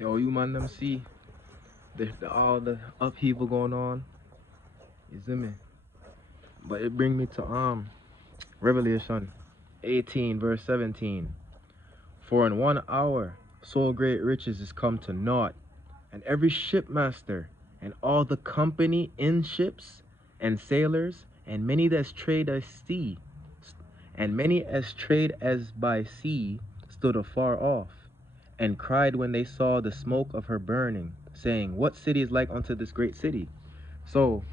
Yo, you man, them see all the upheaval going on. You see me? But it bring me to Revelation 18 verse 17. For in 1 hour so great riches is come to naught, and every shipmaster and all the company in ships and sailors and many that trade as sea and many as trade as by sea stood afar off, and cried when they saw the smoke of her burning, saying, What city is like unto this great city? So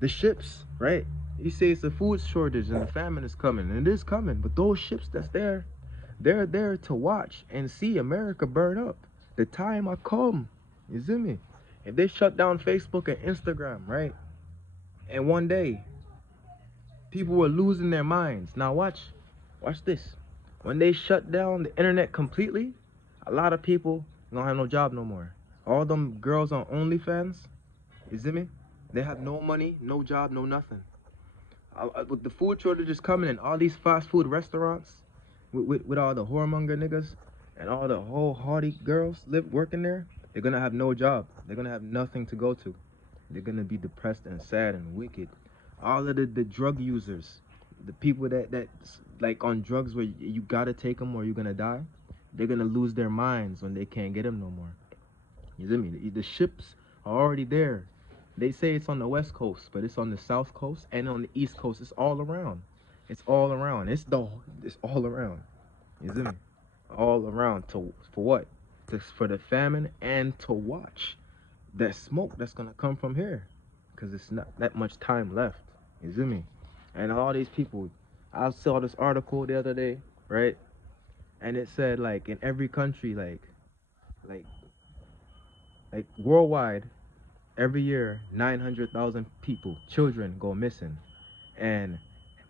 the ships, right? You say it's a food shortage and the famine is coming, and it is coming, but those ships that's there, they're there to watch and see America burn up. The time I come, you see me? If they shut down Facebook and Instagram, right? And one day people were losing their minds. Now watch this. When they shut down the internet completely, a lot of people don't have no job no more. All them girls on OnlyFans, you see me? They have no money, no job, no nothing. With the food shortages coming and all these fast food restaurants, with all the whoremonger niggas and all the whole hardy girls working there, they're gonna have no job. They're gonna have nothing to go to. They're gonna be depressed and sad and wicked. All of the drug users, the people that like on drugs where you gotta take them or you're gonna die, they're gonna lose their minds when they can't get them no more. You see me? The ships are already there. They say it's on the west coast, but it's on the south coast and on the east coast. It's all around. It's all around. It's all around. You see me? All around to for what? For the famine and to watch that smoke that's gonna come from here, because it's not that much time left. You see me? And all these people, I saw this article the other day, right? And it said like in every country, like like worldwide, every year 900,000 people, children go missing, and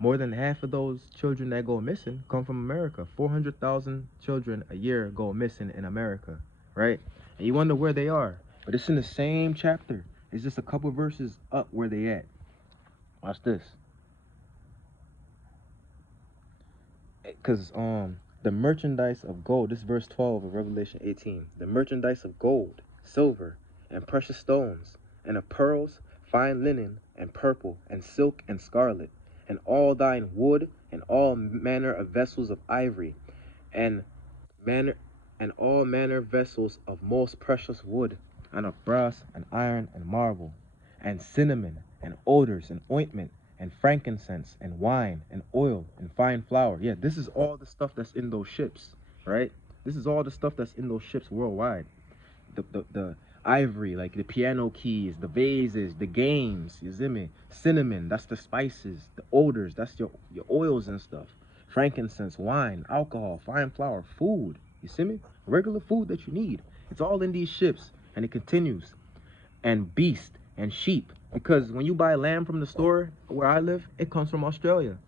more than half of those children that go missing come from America. 400,000 children a year go missing in America, right? And you wonder where they are, but it's in the same chapter. It's just a couple verses up where they at. Watch this, because the merchandise of gold. This is verse 12 of Revelation 18. The merchandise of gold, silver, and precious stones, and of pearls, fine linen, and purple, and silk, and scarlet, and all thine wood, and all manner of vessels of ivory, and manner and all manner vessels of most precious wood, and of brass, and iron, and marble, and cinnamon, and odors, and ointment, and frankincense, and wine, and oil, and fine flour. Yeah, this is all the stuff that's in those ships, right? This is all the stuff that's in those ships worldwide. The ivory, like the piano keys, the vases, the games, you see me? Cinnamon, that's the spices, the odors, that's your oils and stuff. Frankincense, wine, alcohol, fine flour, food, you see me? Regular food that you need. It's all in these ships, and it continues. And beast and sheep, because when you buy lamb from the store where I live, it comes from Australia.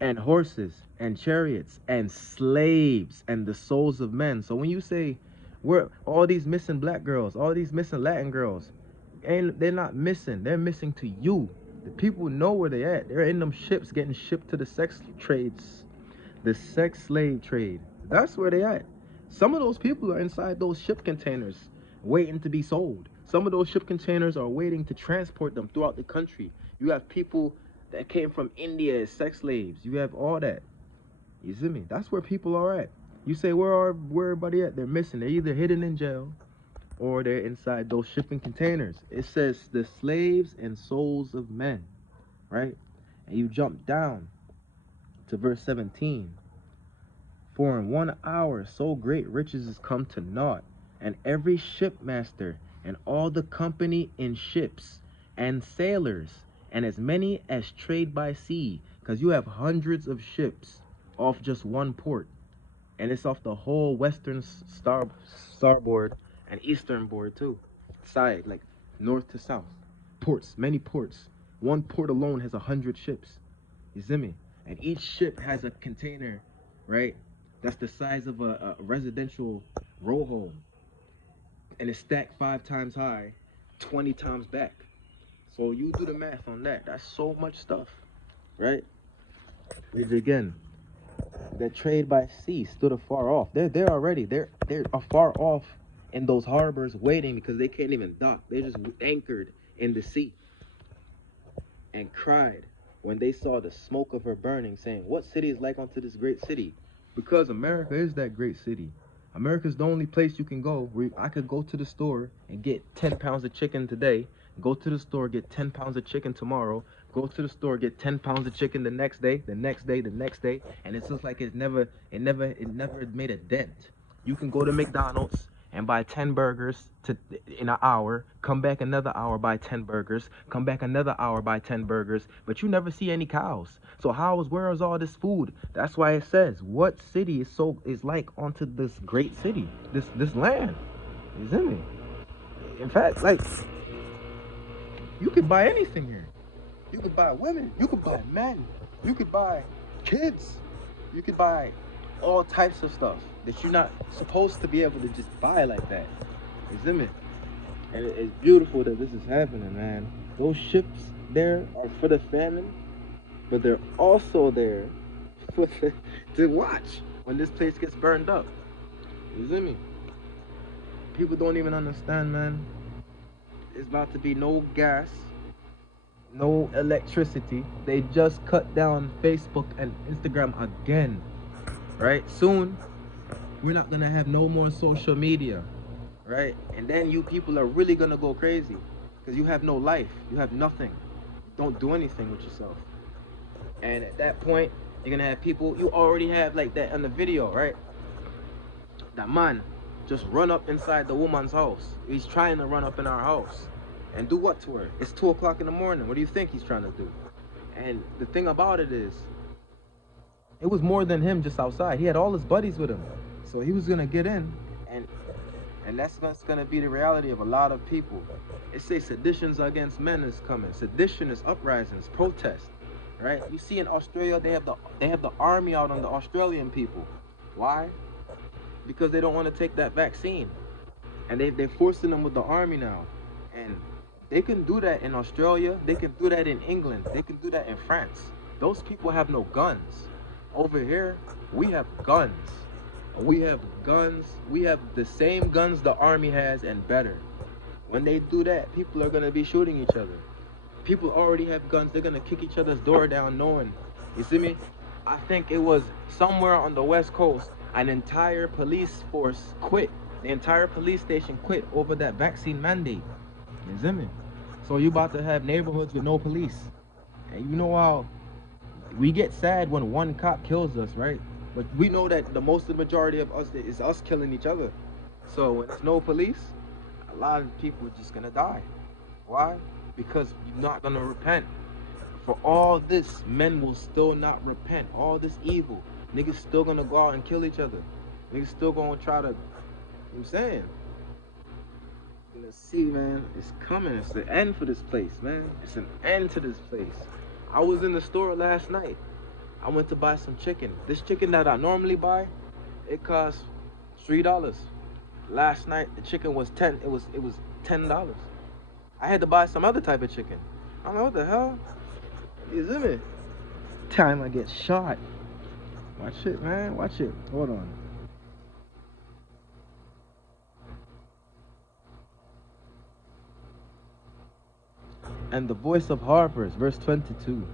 And horses and chariots and slaves and the souls of men. So when you say we're all these missing black girls, all these missing Latin girls, and they're not missing, they're missing to you. The people know where they at. They're in them ships getting shipped to the sex trades, the sex slave trade. That's where they at. Some of those people are inside those ship containers waiting to be sold. Some of those ship containers are waiting to transport them throughout the country. You have people that came from India as sex slaves. You have all that. You see me? That's where people are at. You say where everybody at? They're missing. They're either hidden in jail or they're inside those shipping containers. It says the slaves and souls of men, right? And you jump down to verse 17. For in 1 hour so great riches is come to naught, and every shipmaster and all the company in ships and sailors and as many as trade by sea, because you have hundreds of ships off just one port, and it's off the whole western starboard and eastern board too, side, like north to south. Ports, many ports. One port alone has 100 ships. You see me? And each ship has a container, right? That's the size of a residential row home, and it's stacked 5 times high, 20 times back. So you do the math on that. That's so much stuff, right? Read it again. That trade by sea stood afar off. They're there already. They're afar off in those harbors waiting because they can't even dock. They're just anchored in the sea, and cried when they saw the smoke of her burning, saying, "What city is like unto this great city?" Because America is that great city. America's the only place you can go where I could go to the store and get 10 pounds of chicken today, go to the store, get 10 pounds of chicken tomorrow, go to the store, get 10 pounds of chicken the next day, the next day, the next day, and it's just like it never made a dent. You can go to McDonald's and buy 10 burgers in an hour, come back another hour, buy 10 burgers, come back another hour, buy 10 burgers, but you never see any cows. So where is all this food? That's why it says, what city is like onto this great city, this land? You see me? In fact, like, you could buy anything here. You could buy women, you could buy men, you could buy kids, you could buy all types of stuff that you're not supposed to be able to just buy like that. You see me? And it's beautiful that this is happening, man. Those ships there are for the famine, but they're also there for to watch when this place gets burned up. You see me? People don't even understand, man. It's about to be no gas, no electricity. They just cut down Facebook and Instagram again, right? Soon, we're not gonna have no more social media, right? And then you people are really gonna go crazy because you have no life, you have nothing, don't do anything with yourself. And at that point, you're gonna have people, you already have like that on the video, right? That man just run up inside the woman's house. He's trying to run up in our house and do what to her? It's 2 o'clock in the morning. What do you think he's trying to do? And the thing about it is, it was more than him just outside. He had all his buddies with him. So he was gonna get in, and that's gonna be the reality of a lot of people. It says seditions against men is coming. Sedition is uprisings, protest, right? You see in Australia, they have the army out on the Australian people. Why? Because they don't want to take that vaccine, and they're forcing them with the army now. And they can do that in Australia, they can do that in England, they can do that in France. Those people have no guns. Over here, we have guns. We have guns. We have the same guns the army has and better. When they do that, people are gonna be shooting each other. People already have guns. They're gonna kick each other's door down knowing. You see me? I think it was somewhere on the West Coast, an entire police force quit. The entire police station quit over that vaccine mandate. You see me? So you about to have neighborhoods with no police. And you know how we get sad when one cop kills us, right? But we know that the majority of us is us killing each other. So when there's no police, a lot of people are just gonna die. Why? Because you're not gonna repent. For all this, men will still not repent. All this evil, niggas still gonna go out and kill each other. Niggas still gonna try to, you know what I'm saying? Let's see, man. It's coming. It's the end for this place, man. It's an end to this place. I was in the store last night. I went to buy some chicken. This chicken that I normally buy, it costs $3. Last night the chicken was $10. It was $10. I had to buy some other type of chicken. I don't know what the hell. You see me? Time I get shot. Watch it, man. Watch it. Hold on. And the voice of harpers, verse 22.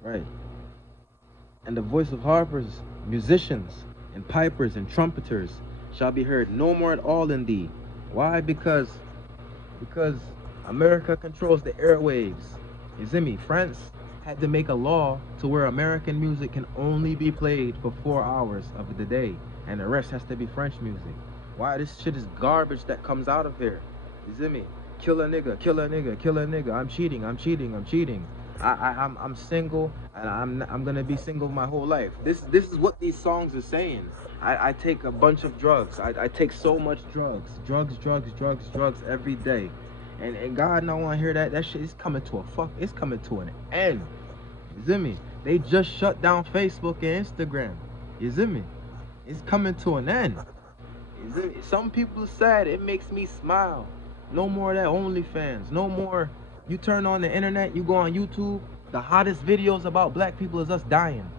Right. And the voice of harpers, musicians, and pipers, and trumpeters shall be heard no more at all in thee. Why? Because America controls the airwaves. You see me? France had to make a law to where American music can only be played for 4 hours of the day, and the rest has to be French music. Why? This shit is garbage that comes out of here. You see me? Kill a nigga, kill a nigga, kill a nigga. I'm cheating, I'm cheating, I'm cheating. I'm single, and I'm gonna be single my whole life. This is what these songs are saying. I take a bunch of drugs. I take so much drugs every day, and God don't want to hear that. That shit is coming to it's coming to an end. You see me? They just shut down Facebook and Instagram. You see me? It's coming to an end. You see me? Some people are sad. It makes me smile. No more of that OnlyFans. No more. You turn on the internet, you go on YouTube, the hottest videos about black people is us dying.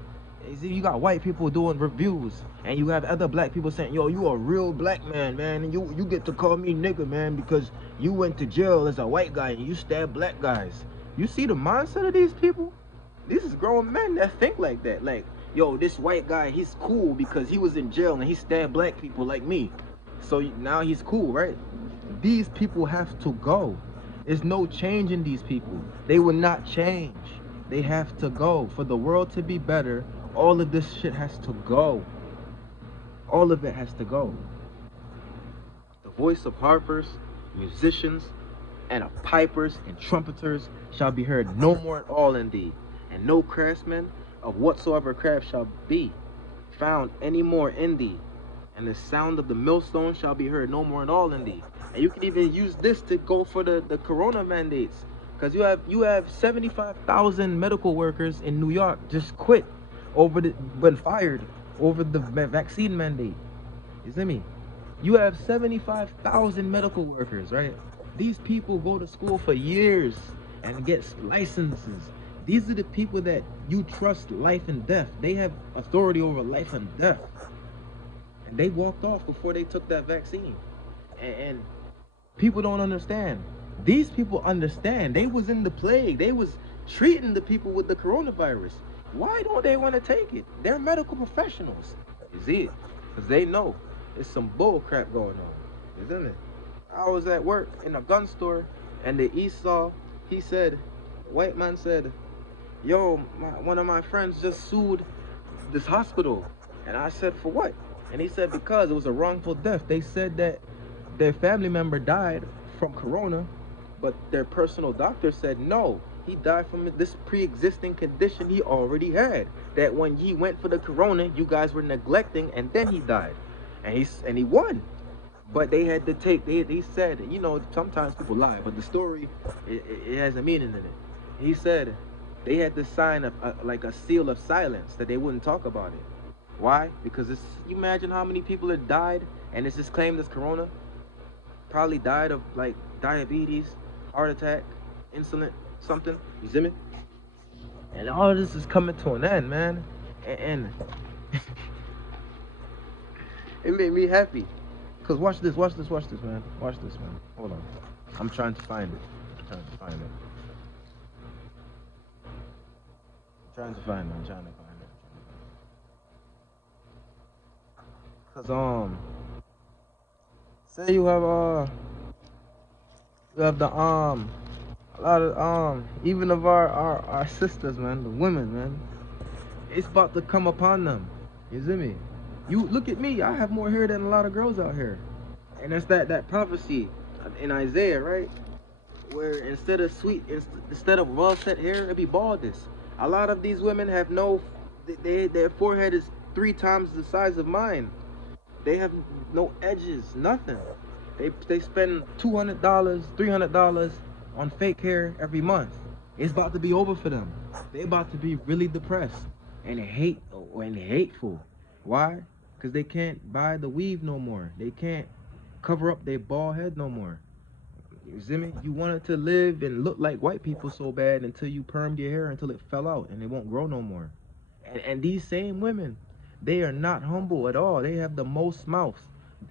You see, you got white people doing reviews, and you have other black people saying, yo, you a real black man, man, and you get to call me nigga, man, because you went to jail as a white guy and you stabbed black guys. You see the mindset of these people? These is grown men that think like that. Like, yo, this white guy, he's cool because he was in jail and he stabbed black people like me. So now he's cool, right? These people have to go. There's no change in these people. They will not change. They have to go. For the world to be better, all of this shit has to go. All of it has to go. The voice of harpers, musicians, and of pipers and trumpeters shall be heard no more at all in thee, and no craftsman of whatsoever craft shall be found any more in thee, and the sound of the millstone shall be heard no more at all in thee. And you can even use this to go for the corona mandates, because you have 75,000 medical workers in New York just quit been fired over the vaccine mandate. You see me? You have 75,000 medical workers, right? These people go to school for years and get licenses. These are the people that you trust life and death. They have authority over life and death. And they walked off before they took that vaccine. And people don't understand. These people understand. They was in the plague. They was treating the people with the coronavirus. Why don't they want to take it? They're medical professionals. Is it? Because they know it's some bull crap going on. Isn't it? I was at work in a gun store, and the Esau, he said, white man said, yo, one of my friends just sued this hospital. And I said, for what? And he said, because it was a wrongful death. They said that their family member died from corona, but their personal doctor said no, he died from this pre-existing condition he already had, that when he went for the corona, you guys were neglecting, and then he died. And he won. But they had to take, he said, you know, sometimes people lie, but the story, it has a meaning in it. He said they had to sign like a seal of silence, that they wouldn't talk about it. Why? Because you imagine how many people had died, and it's just claimed as corona. Probably died of like diabetes, heart attack, insulin, something. You see me? And all of this is coming to an end, man. And it made me happy. Cause watch this, man. Watch this, man. Hold on. I'm trying to find it. I'm trying to find it. Cause say you have the a lot of even of our sisters, man, the women, man, it's about to come upon them. You see me? You look at me, I have more hair than a lot of girls out here. And that's that prophecy in Isaiah, right? Where instead of well set hair, it be baldness. A lot of these women have their forehead is 3 times the size of mine. They have no edges, nothing. They spend $200, $300 on fake hair every month. It's about to be over for them. They about to be really depressed and hateful. Why? Because they can't buy the weave no more. They can't cover up their bald head no more. You see me? You wanted to live and look like white people so bad until you permed your hair until it fell out and it won't grow no more. And these same women, they are not humble at all. They have the most mouth.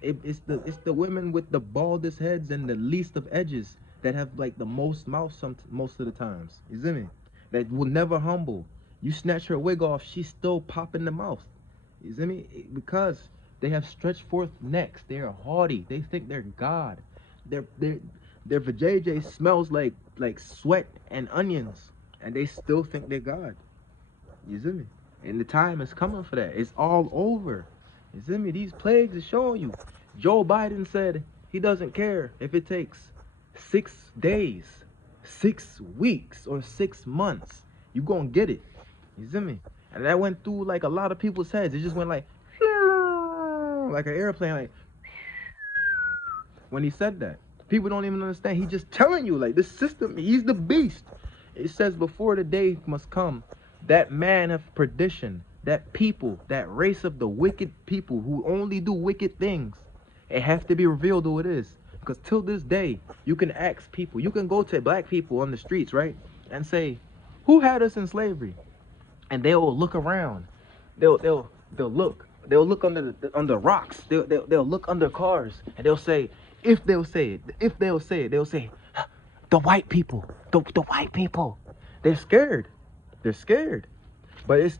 It's the women with the baldest heads and the least of edges that have like the most mouth most of the times. You see me? That will never humble. You snatch her wig off, she's still popping the mouth. You see me? Because they have stretched forth necks. They are haughty. They think they're God. Their vajayjay smells like sweat and onions, and they still think they're God. You see me? And the time is coming for that. It's all over. You see me? These plagues are showing you. Joe Biden said he doesn't care if it takes 6 days, 6 weeks, or 6 months. You gonna get it. You see me? And that went through like a lot of people's heads. It just went like an airplane, like when he said that. People don't even understand. He's just telling you, like, this system, he's the beast. It says before the day must come, that man of perdition, that people, that race of the wicked people who only do wicked things, it has to be revealed who it is. Because till this day, you can ask people, you can go to black people on the streets, right? And say, who had us in slavery? And they will look around. They'll look under rocks. They'll look under cars, and they'll say, they'll say, the white people, the white people. They're scared. They're scared. But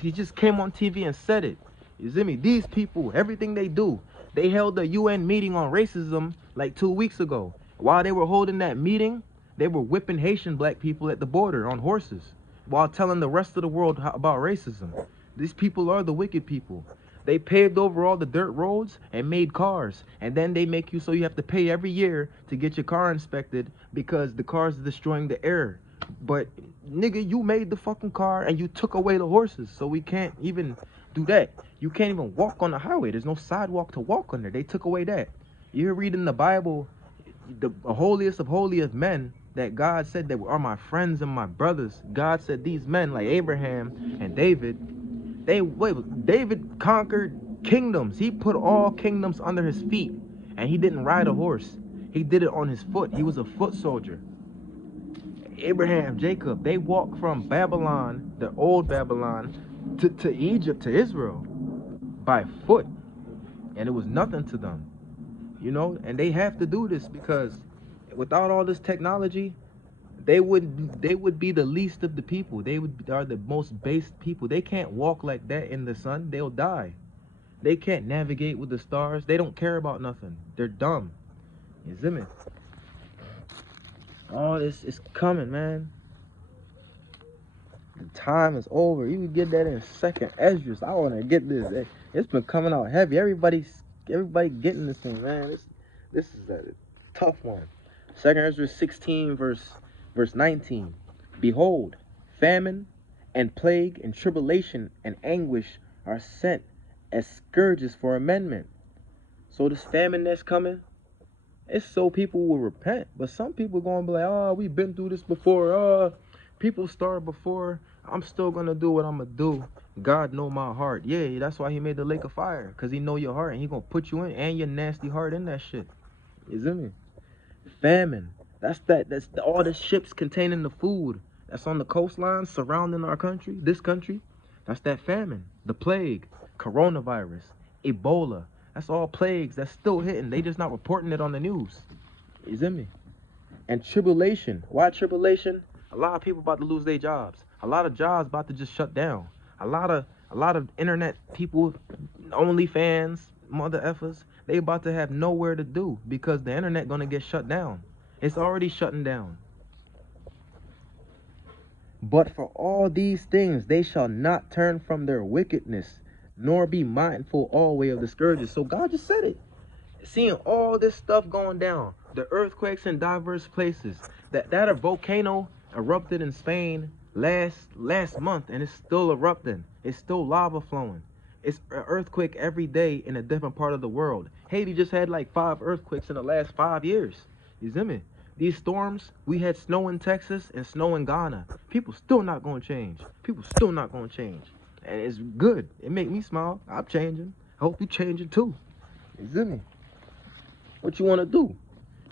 he just came on TV and said it. You see me? These people, everything they do, they held a UN meeting on racism like 2 weeks ago. While they were holding that meeting, they were whipping Haitian black people at the border on horses while telling the rest of the world about racism. These people are the wicked people. They paved over all the dirt roads and made cars. And then they make you so you have to pay every year to get your car inspected because the car's destroying the air. But nigga, you made the fucking car and you took away the horses, so we can't even do that. You can't even walk on the highway. There's no sidewalk to walk on there. They took away that. You're reading the Bible, the holiest of holiest men that God said that are my friends and my brothers. God said these men like Abraham and David, David conquered kingdoms. He put all kingdoms under his feet, and he didn't ride a horse. He did it on his foot. He was a foot soldier. Abraham, Jacob, they walked from Babylon, the old Babylon, to Egypt, to Israel by foot. And it was nothing to them, you know? And they have to do this because without all this technology, they would be the least of the people. Are the most based people. They can't walk like that in the sun. They'll die. They can't navigate with the stars. They don't care about nothing. They're dumb. You see me? All this is coming, man. The time is over. You can get that in second Esdras. I want to get this. It's been coming out heavy. Everybody getting this thing, man. This is a tough one. Second Esdras 16 verse 19. Behold, famine and plague and tribulation and anguish are sent as scourges for amendment. So this famine that's coming, it's so people will repent. But some people going to be like, oh, we've been through this before. People starved before. I'm still going to do what I'm going to do. God know my heart. Yeah, that's why he made the lake of fire. Because he know your heart. And he going to put you in and your nasty heart in that shit. You see me? Famine. That's all the ships containing the food that's on the coastline surrounding our country, this country. That's that famine. The plague. Coronavirus. Ebola. That's all plagues that's still hitting. They just not reporting it on the news. You see me? And tribulation. Why tribulation? A lot of people about to lose their jobs. A lot of jobs about to just shut down. A lot of internet people, OnlyFans, mother effers, they about to have nowhere to do because the internet gonna get shut down. It's already shutting down. But for all these things, they shall not turn from their wickedness, nor be mindful always of the scourges. So God just said it. Seeing all this stuff going down, the earthquakes in diverse places, that a volcano erupted in Spain last month and it's still erupting. It's still lava flowing. It's an earthquake every day in a different part of the world. Haiti just had like 5 earthquakes in the last 5 years. You see me? These storms, we had snow in Texas and snow in Ghana. People still not going to change. People still not going to change. And it's good. It make me smile. I'm changing. I hope you changing too. You see me? What you want to do?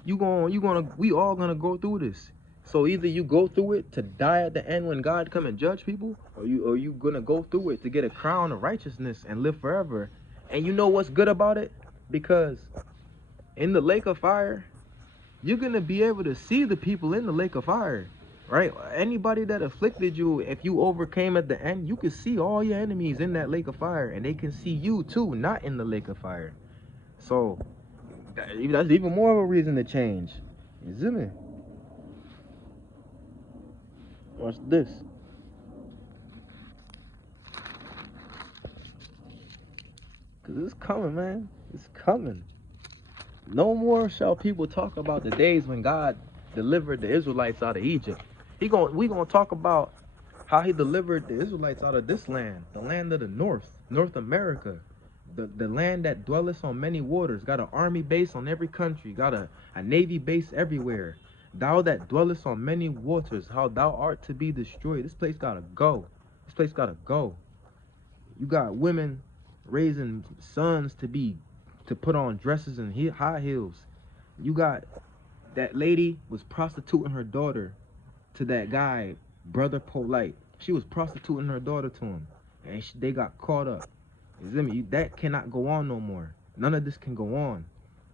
We all gonna go through this. So either you go through it to die at the end when God come and judge people, or you gonna go through it to get a crown of righteousness and live forever. And you know what's good about it? Because in the lake of fire, you're gonna be able to see the people in the lake of fire, right? Anybody that afflicted you, if you overcame at the end, you can see all your enemies in that lake of fire, and they can see you too, not in the lake of fire. So that's even more of a reason to change. You see me? Watch this. Cause it's coming, man. It's coming. No more shall people talk about the days when God delivered the Israelites out of Egypt. We gonna talk about how he delivered the Israelites out of this land, the land of the North America. The land that dwelleth on many waters, got an army base on every country, got a navy base everywhere. Thou that dwellest on many waters, how thou art to be destroyed. This place gotta go. This place gotta go. You got women raising sons to put on dresses and high heels. You got that lady was prostituting her daughter to that guy, Brother Polite. She was prostituting her daughter to him. and they got caught up. You see me? That cannot go on no more. None of this can go on.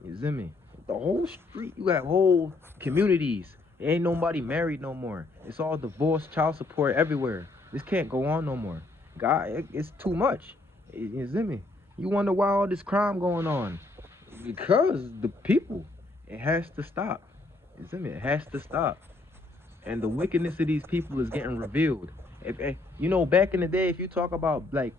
You see me? The whole street, you got whole communities. Ain't nobody married no more. It's all divorce, child support everywhere. This can't go on no more. God, it's too much. You see me? You wonder why all this crime going on? Because the people. It has to stop. You see me? It has to stop. And the wickedness of these people is getting revealed. If you know, back in the day, if you talk about like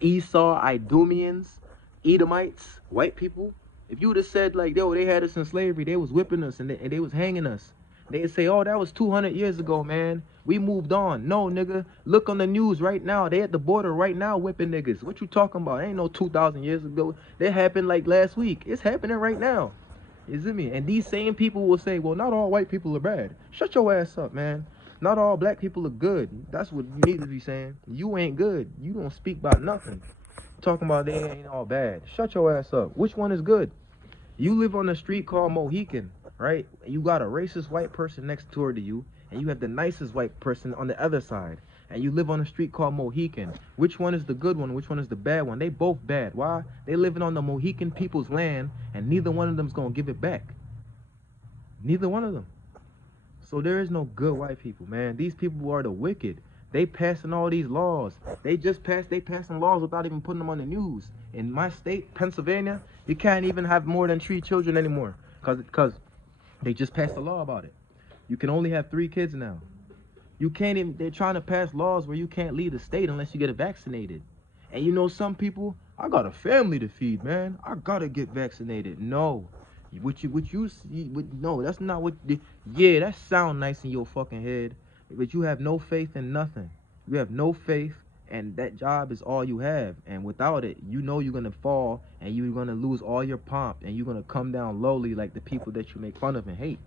Esau, Idumeans, Edomites, white people, if you would have said like, yo, they had us in slavery, they was whipping us and they was hanging us, they'd say, oh, that was 200 years ago, man. We moved on. No, nigga, look on the news right now. They at the border right now whipping niggas. What you talking about? Ain't no 2,000 years ago. That happened like last week. It's happening right now. You see me? And these same people will say, well, not all white people are bad. Shut your ass up, man. Not all black people are good. That's what you need to be saying. You ain't good. You don't speak about nothing. Talking about they ain't all bad. Shut your ass up. Which one is good? You live on a street called Mohican, right? You got a racist white person next door to you, and you have the nicest white person on the other side. And you live on a street called Mohican. Which one is the good one? Which one is the bad one? They both bad. Why? They living on the Mohican people's land, and neither one of them's gonna give it back. Neither one of them. So there is no good white people, man. These people are the wicked. They passing all these laws. They passing laws without even putting them on the news. In my state, Pennsylvania, you can't even have more than 3 children anymore. Cause they just passed a law about it. You can only have 3 kids now. You can't even, they're trying to pass laws where you can't leave the state unless you get vaccinated. And you know, some people, I got a family to feed, man. I gotta get vaccinated. No. No, that's not what, yeah, that sound nice in your fucking head, but you have no faith in nothing. You have no faith, and that job is all you have. And without it, you know you're gonna fall, and you're gonna lose all your pomp, and you're gonna come down lowly like the people that you make fun of and hate.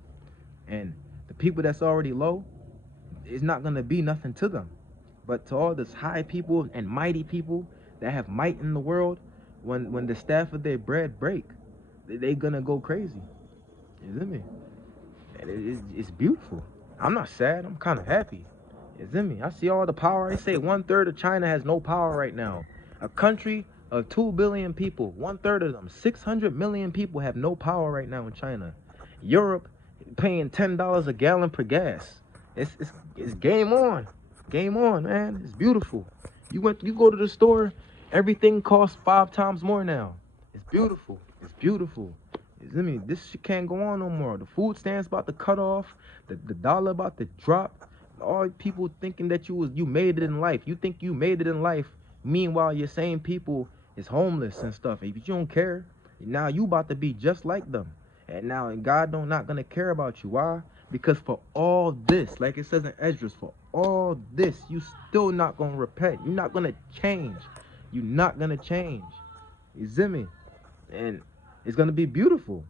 And the people that's already low, it's not gonna be nothing to them. But to all this high people and mighty people that have might in the world, when the staff of their bread break, they gonna go crazy. You see me? And it's beautiful. I'm not sad. I'm kind of happy. You see me? I see all the power. They say 1/3 of China has no power right now. A country of 2 billion people, 1/3 of them, 600 million people have no power right now in China. Europe paying $10 a gallon per gas. It's game on. Game on, man. It's beautiful. You go to the store, everything costs 5 times more now. It's beautiful. It's beautiful. I mean, this shit can't go on no more. The food stands about to cut off. The dollar about to drop. All people thinking that you made it in life. You think you made it in life. Meanwhile, your same people is homeless and stuff. If you don't care, now you about to be just like them. And now God not gonna care about you. Why? Because for all this, like it says in Esdras, for all this, you still not gonna repent. You're not gonna change. You're not gonna change. You see me? And it's gonna be beautiful.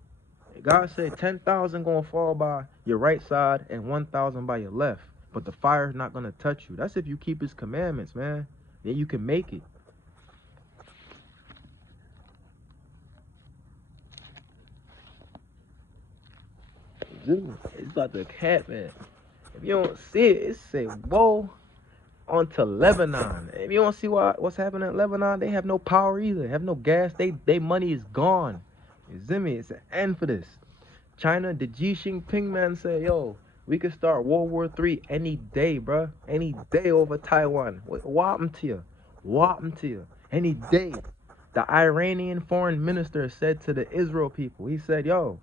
God said 10,000 gonna fall by your right side and 1,000 by your left, but the fire's not gonna touch you. That's if you keep His commandments, man. Then you can make it. It's about the cat, man. If you don't see it, it say woe onto Lebanon. If you don't see what's happening in Lebanon, they have no power either. They have no gas. They money is gone. You see me? It's an end for this. China, the Xi Jinping man said, yo, we could start World War III any day, bruh. Any day over Taiwan. What happened to you? What happened to you? Any day. The Iranian foreign minister said to the Israel people, he said, yo,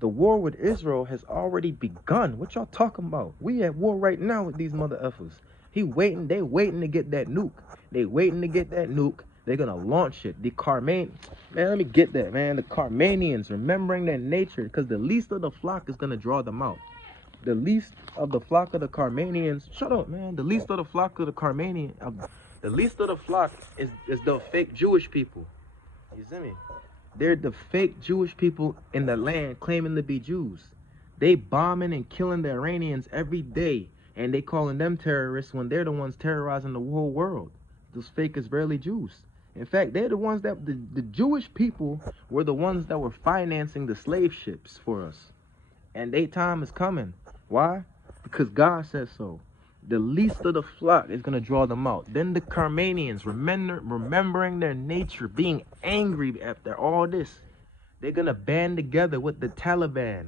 the war with Israel has already begun. What y'all talking about? We at war right now with these mother effers. They waiting to get that nuke. They waiting to get that nuke. They're gonna launch it. The man, let me get that, man. The Carmanians, remembering their nature, because the least of the flock is gonna draw them out. The least of the flock of the Carmanians, shut up, man. The least of the flock of the Carmanian, the least of the flock is the fake Jewish people. You see me? They're the fake Jewish people in the land claiming to be Jews. They bombing and killing the Iranians every day, and they calling them terrorists when they're the ones terrorizing the whole world. Those fake Israeli Jews. In fact, they're the ones that, the Jewish people were the ones that were financing the slave ships for us. And their time is coming. Why? Because God says so. The least of the flock is gonna draw them out. Then the Carmanians, remembering their nature, being angry after all this, they're gonna band together with the Taliban,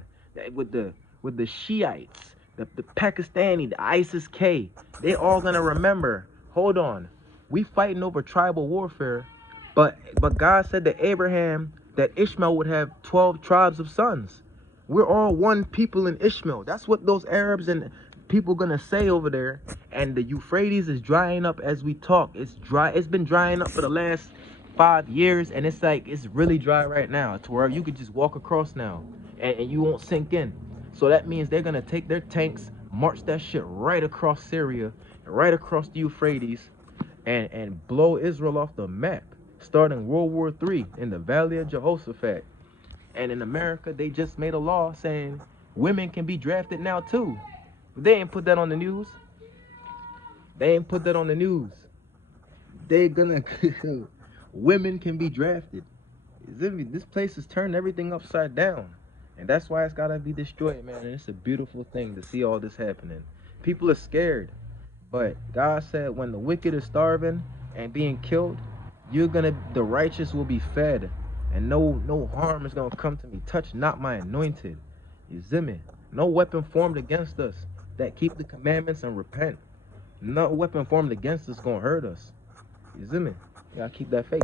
with the Shiites, the Pakistani, the ISIS-K. They all gonna remember. Hold on, we fighting over tribal warfare, but God said to Abraham that Ishmael would have 12 tribes of sons. We're all one people in Ishmael. That's what those Arabs and people gonna say over there. And the Euphrates is drying up as we talk. It's dry. It's been drying up for the last 5 years, and it's like it's really dry right now to where you could just walk across now and you won't sink in. So that means they're gonna take their tanks, march that shit right across Syria, right across the Euphrates, and blow Israel off the map, starting World War III in the Valley of Jehoshaphat. And in America, they just made a law saying women can be drafted now too. But they ain't put that on the news. They ain't put that on the news. They gonna women can be drafted. This place has turned everything upside down, and that's why it's gotta be destroyed, man. And it's a beautiful thing to see all this happening. People are scared, but God said when the wicked is starving and being killed, the righteous will be fed, and no harm is gonna come to me. Touch not my anointed. You see me? No weapon formed against us that keep the commandments and repent. No weapon formed against us gonna hurt us. You see me? You gotta keep that faith.